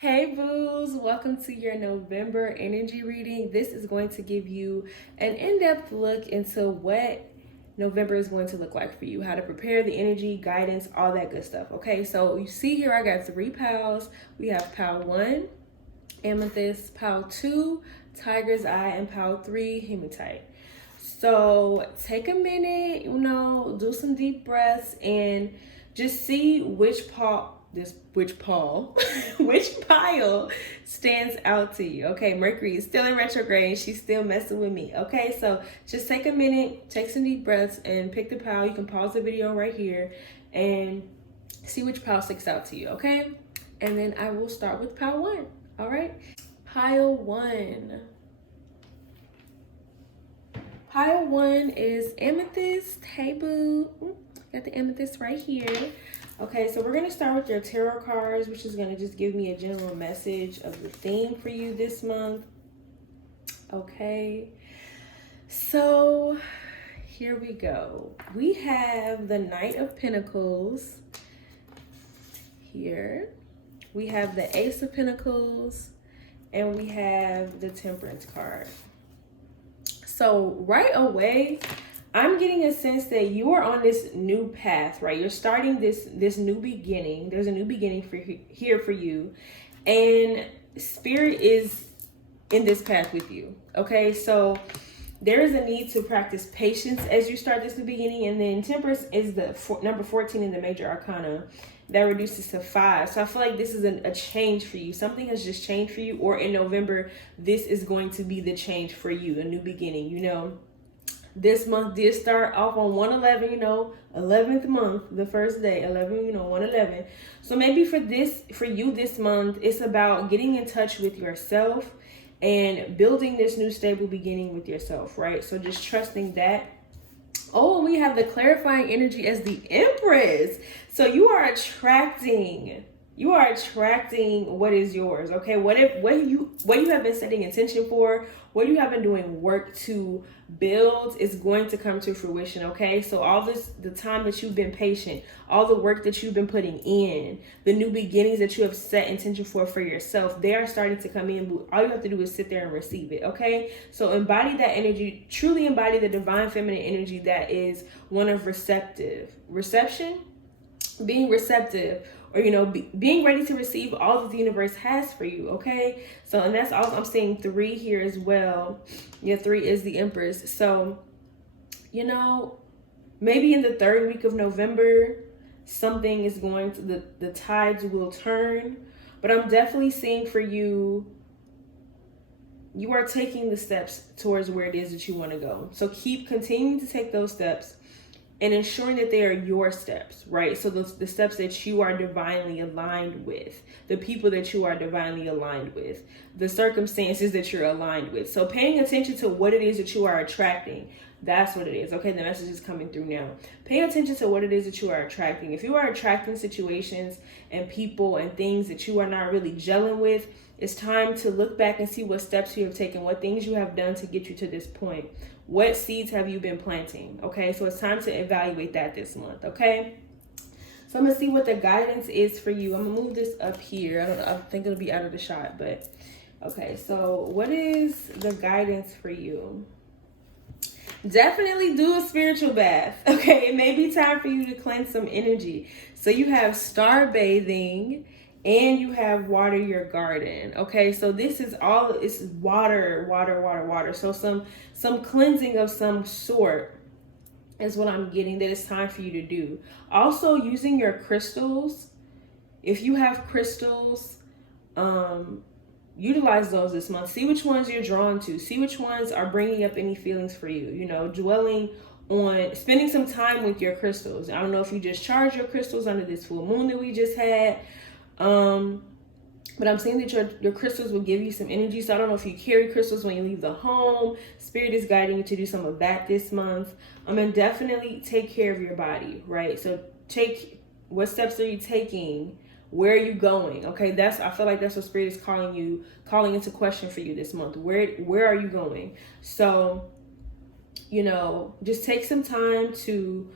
Hey boos, welcome to your November energy reading. This is going to give you an in-depth look into what November is going to look like for you, how to prepare the energy, guidance, all that good stuff. Okay, so you see here I got 3 pals. We have pal 1, Amethyst, pal 2, Tiger's Eye, and pal 3, Hematite. So take a minute, do some deep breaths and just see which which pile stands out to you. Okay, Mercury is still in retrograde and she's still messing with me. Okay, so just take a minute, take some deep breaths and pick the pile. You can pause the video right here and see which pile sticks out to you. Okay, and then I will start with pile 1. All right, pile 1. Pile 1 is Amethyst. Hey boo, got the Amethyst right here. Okay, so we're going to start with your tarot cards, which is going to just give me a general message of the theme for you this month. Okay, so here we go. We have the Knight of Pentacles here. We have the Ace of Pentacles, and we have the Temperance card. So right away, I'm getting a sense that you are on this new path, right? You're starting this new beginning. There's a new beginning here for you. And Spirit is in this path with you, okay? So there is a need to practice patience as you start this new beginning. And then Temperance is the number 14 in the major arcana. That reduces to 5. So I feel like this is a change for you. Something has just changed for you. Or in November, this is going to be the change for you, a new beginning, This month did start off on 1/11, 11th month, the first day, 1/11. So maybe for you this month, it's about getting in touch with yourself and building this new stable beginning with yourself, right? So just trusting that. Oh, and we have the clarifying energy as the Empress. So you are attracting what is yours, okay? What you have been setting intention for, what you have been doing work to build is going to come to fruition, okay? So all the time that you've been patient, all the work that you've been putting in, the new beginnings that you have set intention for yourself, they are starting to come in. All you have to do is sit there and receive it, okay? So embody that energy, truly embody the divine feminine energy that is one of reception, being receptive, or being ready to receive all that the universe has for you, okay? So, and that's all. I'm seeing 3 here as well. Yeah, 3 is the Empress. So maybe in the 3rd week of November, something is going to, the tides will turn. But I'm definitely seeing for you, you are taking the steps towards where it is that you want to go. So keep continuing to take those steps and ensuring that they are your steps, right? So the steps that you are divinely aligned with, the people that you are divinely aligned with, the circumstances that you're aligned with. So paying attention to what it is that you are attracting, that's what it is. Okay, the message is coming through now. Pay attention to what it is that you are attracting. If you are attracting situations and people and things that you are not really gelling with, it's time to look back and see what steps you have taken, what things you have done to get you to this point. What seeds have you been planting? Okay, so it's time to evaluate that this month, okay? So I'm going to see what the guidance is for you. I'm going to move this up here. I think it'll be out of the shot, but okay. So what is the guidance for you? Definitely do a spiritual bath, okay? It may be time for you to cleanse some energy. So you have star bathing, and you have water your garden, okay? So this is all, it's water. So some cleansing of some sort is what I'm getting that it's time for you to do. Also, using your crystals. If you have crystals, utilize those this month. See which ones you're drawn to. See which ones are bringing up any feelings for you. Dwelling on spending some time with your crystals. I don't know if you just charge your crystals under this full moon that we just had. But I'm seeing that your crystals will give you some energy. So I don't know if you carry crystals when you leave the home. Spirit is guiding you to do some of that this month. And definitely take care of your body, right? So what steps are you taking? Where are you going? Okay, I feel like that's what Spirit is calling into question for you this month. Where are you going? So, just take some time to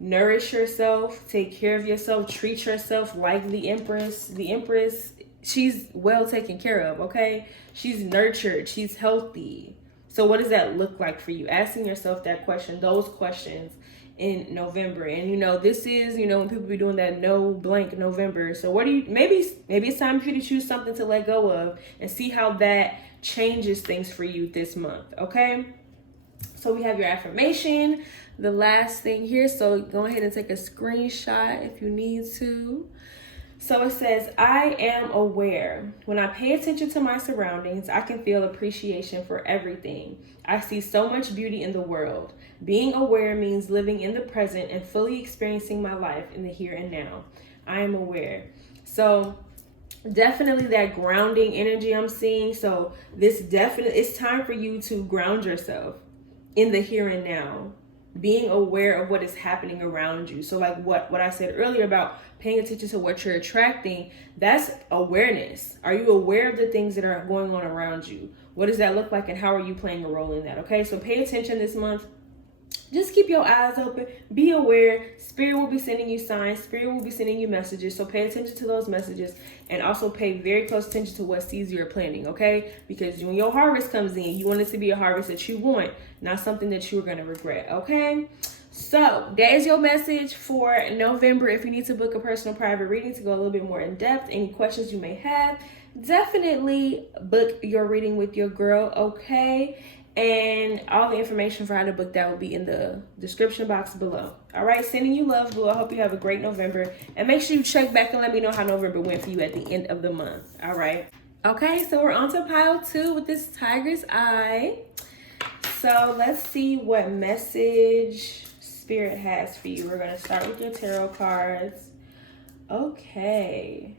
nourish yourself, take care of yourself, treat yourself like the Empress. The Empress she's well taken care of, okay? She's nurtured, she's healthy. So what does that look like for you? Asking yourself that question, those questions in November. And this is, when people be doing that no blank November. So what do you, maybe it's time for you to choose something to let go of and see how that changes things for you this month, okay? So we have your affirmation, the last thing here. So go ahead and take a screenshot if you need to. So it says, I am aware. When I pay attention to my surroundings, I can feel appreciation for everything. I see so much beauty in the world. Being aware means living in the present and fully experiencing my life in the here and now. I am aware. So definitely that grounding energy I'm seeing. So it's time for you to ground yourself in the here and now, being aware of what is happening around you. So like what I said earlier about paying attention to what you're attracting, that's awareness. Are you aware of the things that are going on around you? What does that look like, and how are you playing a role in that? Okay, so pay attention this month. Just keep your eyes open. Be aware. Spirit will be sending you signs. Spirit will be sending you messages. So pay attention to those messages, and also pay very close attention to what seeds you're planting, okay? Because when your harvest comes in, you want it to be a harvest that you want, not something that you're going to regret, okay? So that is your message for November. If you need to book a personal private reading to go a little bit more in depth, any questions you may have, definitely book your reading with your girl, okay? And all the information for how to book that will be in the description box below. All right, sending you love, boo. I hope you have a great November. And make sure you check back and let me know how November went for you at the end of the month. All right. Okay, so we're on to pile 2 with this tiger's eye. So let's see what message Spirit has for you. We're going to start with your tarot cards. Okay.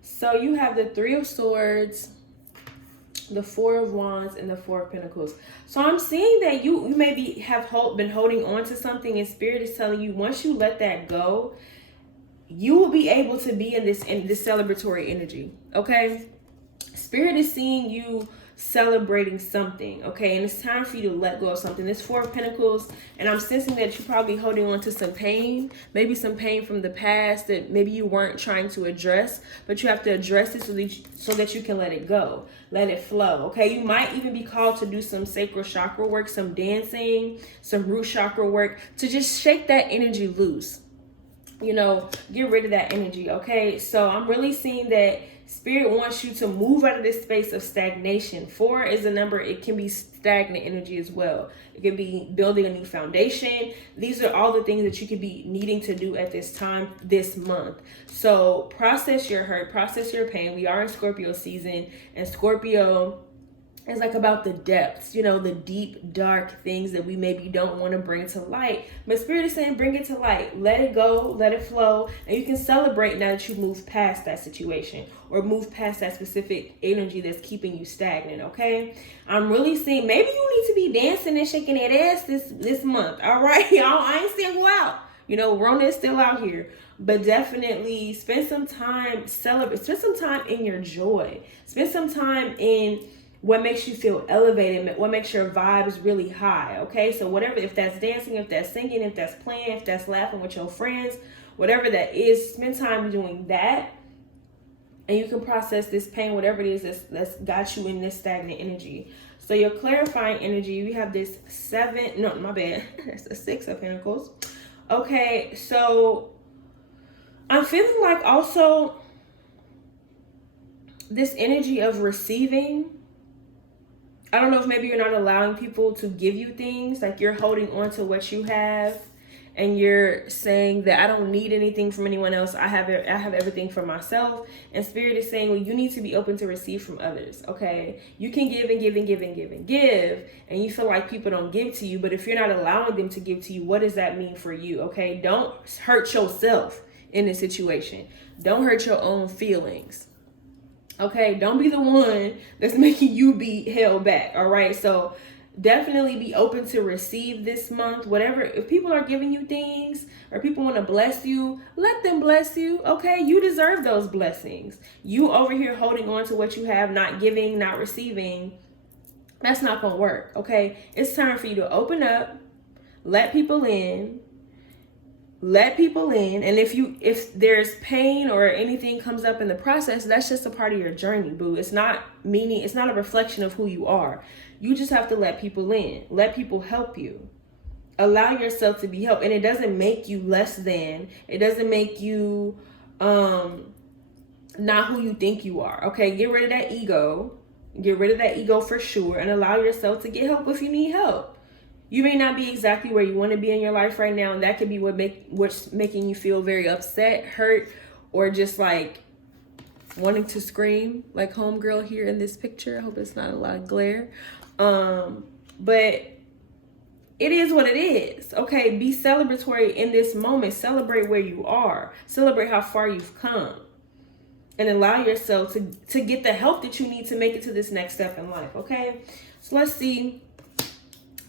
So you have the 3 of Swords, the 4 of Wands, and the 4 of Pentacles. So I'm seeing that you maybe have been holding on to something, and Spirit is telling you once you let that go, you will be able to be in this celebratory energy, okay? Spirit is seeing you celebrating something, okay? And it's time for you to let go of something. This 4 of Pentacles, and I'm sensing that you're probably holding on to some pain, maybe some pain from the past that maybe you weren't trying to address, but you have to address it so that you can let it go, let it flow, okay? You might even be called to do some sacral chakra work, some dancing, some root chakra work, to just shake that energy loose, get rid of that energy, okay? So I'm really seeing that Spirit wants you to move out of this space of stagnation. 4 is a number, it can be stagnant energy as well. It can be building a new foundation. These are all the things that you could be needing to do at this time, this month. So process your hurt, process your pain. We are in Scorpio season, and Scorpio is like about the depths, the deep, dark things that we maybe don't want to bring to light. But Spirit is saying, bring it to light. Let it go, let it flow. And you can celebrate now that you moved past that situation or move past that specific energy that's keeping you stagnant, okay? I'm really seeing, maybe you need to be dancing and shaking that ass this month, all right? Y'all, I ain't saying go out. Rona is still out here. But definitely spend some time, celebrate. Spend some time in your joy. Spend some time in what makes you feel elevated, what makes your vibes really high, okay? So whatever, if that's dancing, if that's singing, if that's playing, if that's laughing with your friends, whatever that is, spend time doing that, and you can process this pain, whatever it is that's got you in this stagnant energy. So your clarifying energy, we have this 7, no, my bad, that's the 6 of Pentacles. Okay, so I'm feeling like also this energy of receiving. I don't know if maybe you're not allowing people to give you things, like you're holding on to what you have and you're saying that I don't need anything from anyone else. I have everything for myself. And Spirit is saying, well, you need to be open to receive from others, okay? You can give and give and give and give and give, and you feel like people don't give to you, but if you're not allowing them to give to you, what does that mean for you, okay? Don't hurt yourself in this situation. Don't hurt your own feelings. Okay, don't be the one that's making you be held back, all right? So definitely be open to receive this month. Whatever, if people are giving you things or people want to bless you, let them bless you, okay? You deserve those blessings. You over here holding on to what you have, not giving, not receiving, that's not going to work, okay? It's time for you to open up, let people in, let people in, and if there's pain or anything comes up in the process, that's just a part of your journey, boo. It's not a reflection of who you are. You just have to let people in, let people help you, allow yourself to be helped. And it doesn't make you less than, it doesn't make you not who you think you are. Okay, get rid of that ego for sure, and allow yourself to get help if you need help. You may not be exactly where you want to be in your life right now, and that could be what's making you feel very upset, hurt, or just like wanting to scream, like homegirl here in this picture. I hope it's not a lot of glare. But it is what it is. Okay, be celebratory in this moment. Celebrate where you are. Celebrate how far you've come. And allow yourself to get the help that you need to make it to this next step in life. Okay, so let's see.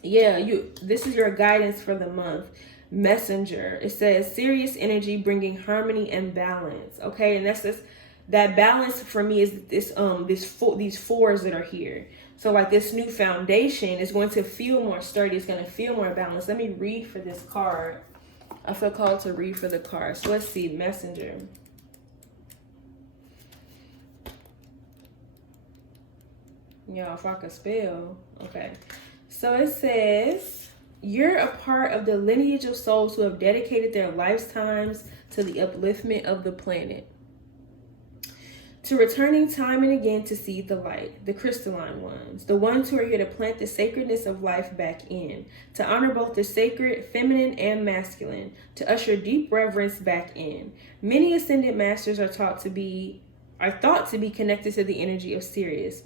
Yeah, this is your guidance for the month. Messenger. It says serious energy bringing harmony and balance. Okay, and that's this. That balance for me is these fours that are here. So like this new foundation is going to feel more sturdy. It's going to feel more balanced. Let me read for this card. I feel called to read for the card. So let's see. Messenger. Y'all, if I could spell. Okay. So it says, you're a part of the lineage of souls who have dedicated their lifetimes to the upliftment of the planet, to returning time and again to see the light, the crystalline ones, the ones who are here to plant the sacredness of life back in, to honor both the sacred, feminine, and masculine, to usher deep reverence back in. Many ascended masters are thought to be connected to the energy of Sirius,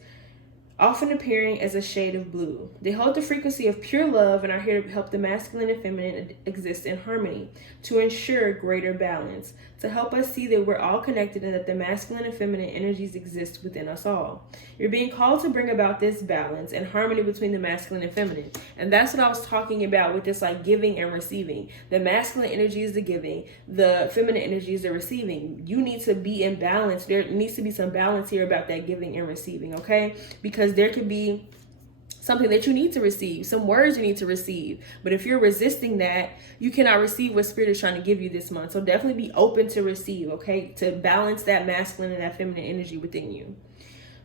often appearing as a shade of blue. They hold the frequency of pure love and are here to help the masculine and feminine exist in harmony, to ensure greater balance, to help us see that we're all connected and that the masculine and feminine energies exist within us all. You're being called to bring about this balance and harmony between the masculine and feminine. And that's what I was talking about with this like giving and receiving. The masculine energy is the giving, the feminine energy is the receiving. You need to be in balance. There needs to be some balance here about that giving and receiving, okay? Because there could be something that you need to receive, some words you need to receive. But if you're resisting that, you cannot receive what Spirit is trying to give you this month. So definitely be open to receive, okay? To balance that masculine and that feminine energy within you.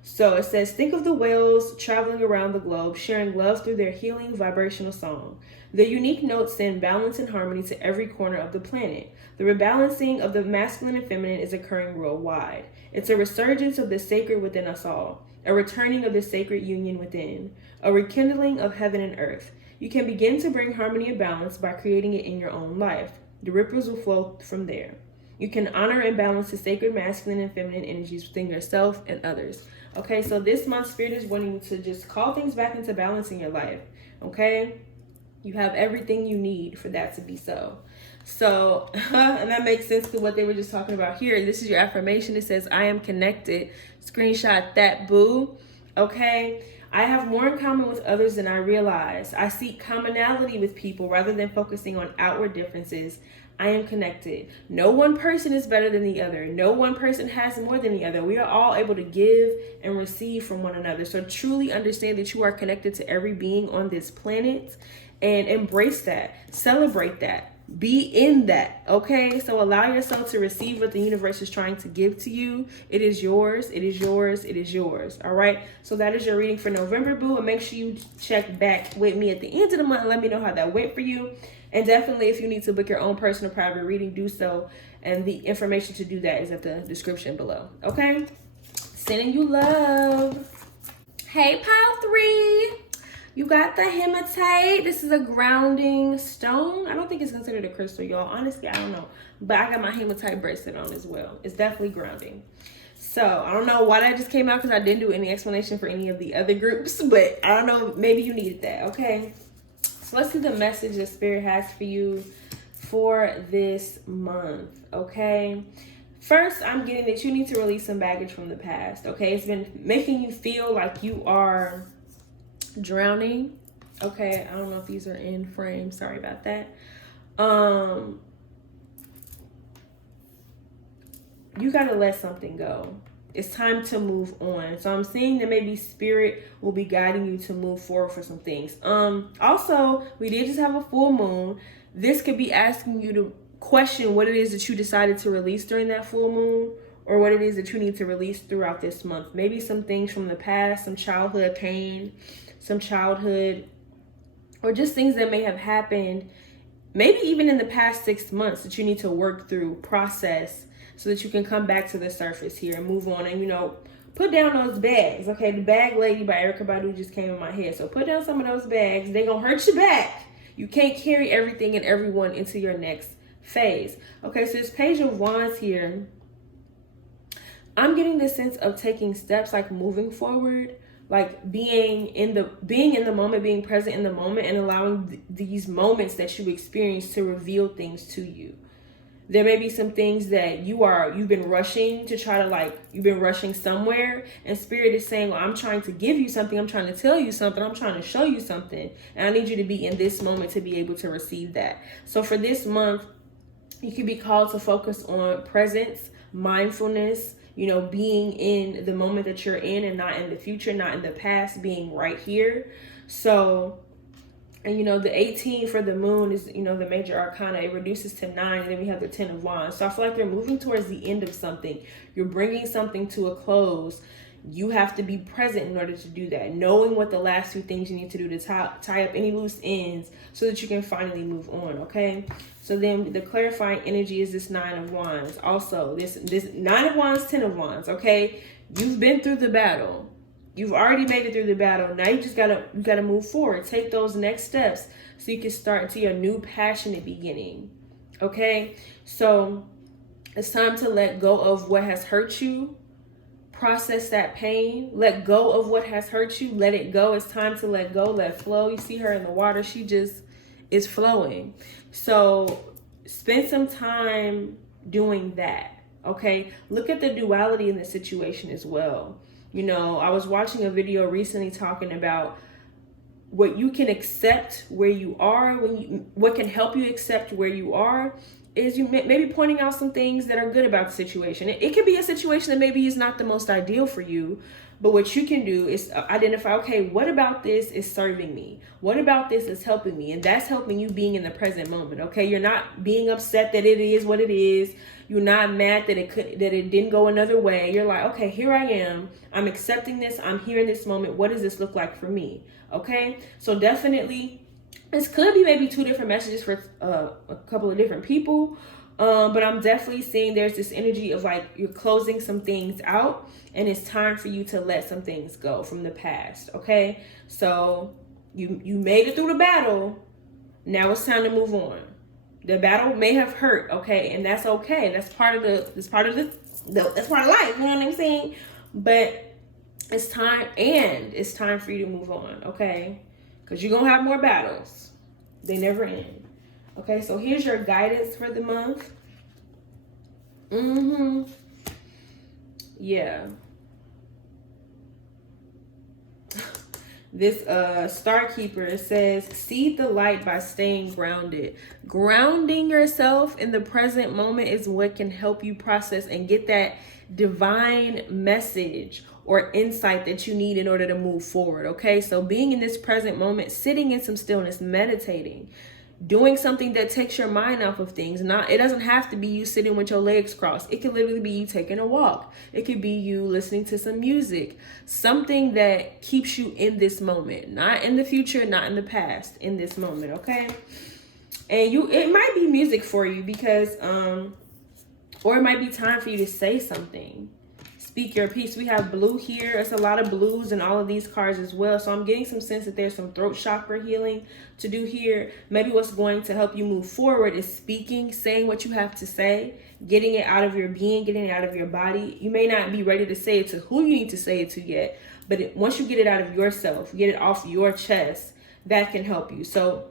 So it says, think of the whales traveling around the globe, sharing love through their healing vibrational song. Their unique notes send balance and harmony to every corner of the planet. The rebalancing of the masculine and feminine is occurring worldwide. It's a resurgence of the sacred within us all, a returning of the sacred union within, a rekindling of heaven and earth. You can begin to bring harmony and balance by creating it in your own life. The ripples will flow from there. You can honor and balance the sacred masculine and feminine energies within yourself and others. Okay, so this month, Spirit is wanting you to just call things back into balance in your life. Okay? You have everything you need for that to be so. So, and that makes sense to what they were just talking about here. This is your affirmation. It says, I am connected. Screenshot that, boo. Okay? I have more in common with others than I realize. I seek commonality with people rather than focusing on outward differences. I am connected. No one person is better than the other. No one person has more than the other. We are all able to give and receive from one another. So truly understand that you are connected to every being on this planet and embrace that. Celebrate that. Be in that, okay? So allow yourself to receive what the universe is trying to give to you. It is yours. It is yours. It is yours, all right? So that is your reading for November, boo. And make sure you check back with me at the end of the month and let me know how that went for you. And definitely, if you need to book your own personal private reading, do so. And the information to do that is at the description below, okay? Sending you love. Hey, pile 3. You got the hematite. This is a grounding stone. I don't think it's considered a crystal, y'all. Honestly, I don't know. But I got my hematite bracelet on as well. It's definitely grounding. So I don't know why that just came out because I didn't do any explanation for any of the other groups. But I don't know. Maybe you needed that, okay? So let's see the message that Spirit has for you for this month, okay? First, I'm getting that you need to release some baggage from the past, okay? It's been making you feel like you are drowning, okay? I don't know if these are in frame. Sorry about that. You got to let something go. It's time to move on. So I'm seeing that maybe Spirit will be guiding you to move forward for some things. Also, we did just have a full moon. This could be asking you to question what it is that you decided to release during that full moon, or what it is that you need to release throughout this month. Maybe some things from the past, some childhood pain, some childhood, or just things that may have happened, maybe even in the past 6 months, that you need to work through, process, so that you can come back to the surface here and move on and, put down those bags. Okay, The Bag Lady by Erykah Badu just came in my head. So put down some of those bags. They're going to hurt your back. You can't carry everything and everyone into your next phase. Okay, so this Page of Wands here, I'm getting this sense of taking steps, like moving forward, like being in the moment, being present in the moment, and allowing these moments that you experience to reveal things to you. There may be some things that you've been rushing to try to, you've been rushing somewhere, and Spirit is saying, well, I'm trying to give you something, I'm trying to tell you something, I'm trying to show you something, and I need you to be in this moment to be able to receive that. So for this month, you can be called to focus on presence, mindfulness, being in the moment that you're in and not in the future, not in the past, being right here. So, and the 18 for the moon is, the major arcana. It reduces to 9, and then we have the 10 of Wands. So I feel like you're moving towards the end of something. You're bringing something to a close. You have to be present in order to do that, knowing what the last few things you need to do to tie up any loose ends so that you can finally move on, okay? So then the clarifying energy is this 9 of Wands. Also, this 9 of Wands, 10 of Wands, okay? You've been through the battle. You've already made it through the battle. Now you just gotta move forward. Take those next steps so you can start into your new passionate beginning, okay? So it's time to let go of what has hurt you. Process that pain. Let go of what has hurt you. Let it go. It's time to let go, let flow. You see her in the water. She just is flowing. So spend some time doing that, okay? Look at the duality in the situation as well. I was watching a video recently talking about what you can accept where you are, what can help you accept where you are, is you maybe pointing out some things that are good about the situation. It could be a situation that maybe is not the most ideal for you, but what you can do is identify, okay, what about this is serving me? What about this is helping me? And that's helping you being in the present moment, okay? You're not being upset that it is what it is. You're not mad that it didn't go another way. You're like, okay, here I am. I'm accepting this. I'm here in this moment. What does this look like for me? Okay? So definitely, this could be maybe 2 different messages for a couple of different people. But I'm definitely seeing there's this energy of you're closing some things out, and it's time for you to let some things go from the past, okay? So you made it through the battle. Now it's time to move on. The battle may have hurt, okay? And that's okay. That's part of life, you know what I'm saying? But it's time for you to move on, okay? Because you're going to have more battles. They never end. Okay, so here's your guidance for the month. Yeah. This Star Keeper says, seed the light by staying grounded. Grounding yourself in the present moment is what can help you process and get that divine message or insight that you need in order to move forward. Okay, so being in this present moment, sitting in some stillness, meditating, doing something that takes your mind off of things. It doesn't have to be you sitting with your legs crossed. It could literally be you taking a walk. It could be you listening to some music, something that keeps you in this moment, not in the future, not in the past, in this moment. Okay. And it might be music for you because, or it might be time for you to say something. Speak your piece. We have blue here. It's a lot of blues in all of these cards as well. So I'm getting some sense that there's some throat chakra healing to do here. Maybe what's going to help you move forward is speaking, saying what you have to say, getting it out of your being, getting it out of your body. You may not be ready to say it to who you need to say it to yet, but once you get it out of yourself, get it off your chest, that can help you. So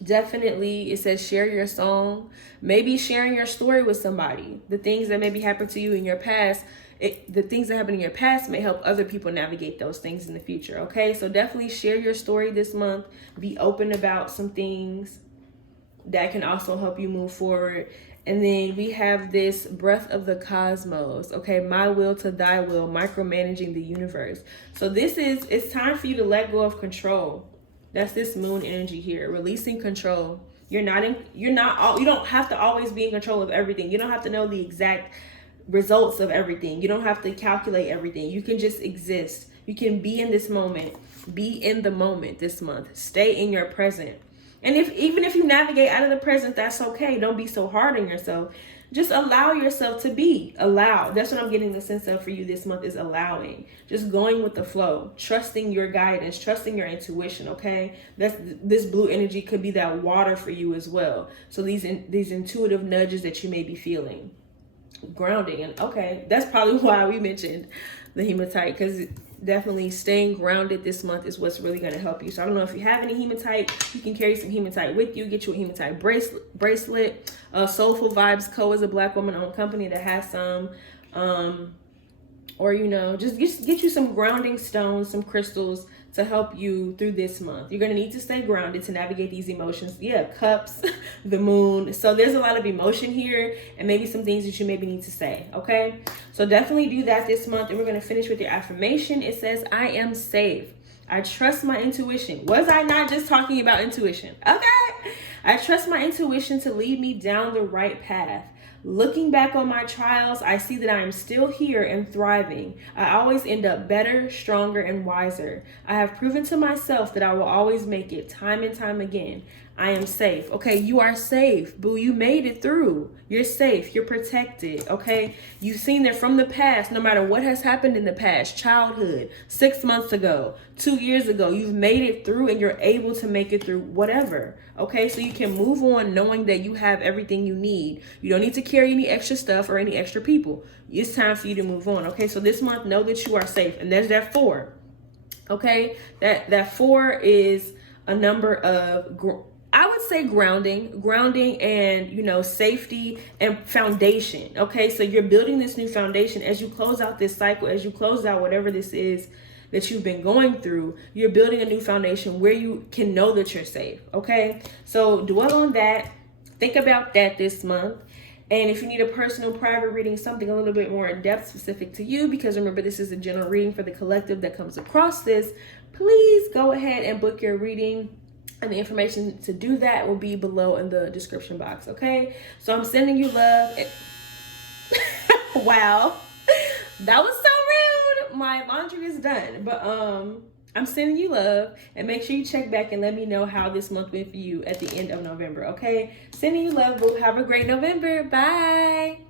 definitely, it says share your song, maybe sharing your story with somebody, the things that maybe happened to you in your past. The things that happen in your past may help other people navigate those things in the future. Okay, so definitely share your story this month. Be open about some things that can also help you move forward. And then we have this breath of the cosmos. Okay, my will to thy will, micromanaging the universe. So it's time for you to let go of control. That's this moon energy here, releasing control. You don't have to always be in control of everything. You don't have to know the exact results of everything. You don't have to calculate everything. You can just exist. You can be in this moment. Be in the moment this month. Stay in your present. And even if you navigate out of the present, that's okay. Don't be so hard on yourself. Just allow yourself to be. Allow. That's what I'm getting the sense of for you this month, is allowing. Just going with the flow. Trusting your guidance. Trusting your intuition, okay? This blue energy could be that water for you as well. So these intuitive nudges that you may be feeling. Grounding. And okay, that's probably why we mentioned the hematite, because definitely staying grounded this month is what's really going to help you. So I don't know if you have any hematite, you can carry some hematite with you. Get you a hematite bracelet. Soulful Vibes Co. is a Black woman-owned company that has some. Or, just get you some grounding stones, some crystals to help you through this month. You're going to need to stay grounded to navigate these emotions. Yeah, cups, the moon. So there's a lot of emotion here, and maybe some things that you maybe need to say, okay? So definitely do that this month. And we're going to finish with your affirmation. It says, I am safe. I trust my intuition. Was I not just talking about intuition? Okay. I trust my intuition to lead me down the right path. Looking back on my trials, I see that I am still here and thriving. I always end up better, stronger, and wiser. I have proven to myself that I will always make it time and time again. I am safe. Okay, you are safe, boo. You made it through. You're safe. You're protected, okay? You've seen that from the past, no matter what has happened in the past, childhood, 6 months ago, 2 years ago, you've made it through and you're able to make it through whatever, okay? So you can move on knowing that you have everything you need. You don't need to carry any extra stuff or any extra people. It's time for you to move on, okay? So this month, know that you are safe. And there's that 4, okay? That 4 is a number of... I would say grounding and, safety and foundation. Okay. So you're building this new foundation as you close out this cycle, as you close out whatever this is that you've been going through. You're building a new foundation where you can know that you're safe. Okay. So dwell on that. Think about that this month. And if you need a personal private reading, something a little bit more in depth specific to you, because remember, this is a general reading for the collective that comes across this, please go ahead and book your reading. And the information to do that will be below in the description box, okay? So I'm sending you love. Wow. That was so rude. My laundry is done. But I'm sending you love. And make sure you check back and let me know how this month went for you at the end of November, okay? Sending you love, boo. Have a great November. Bye.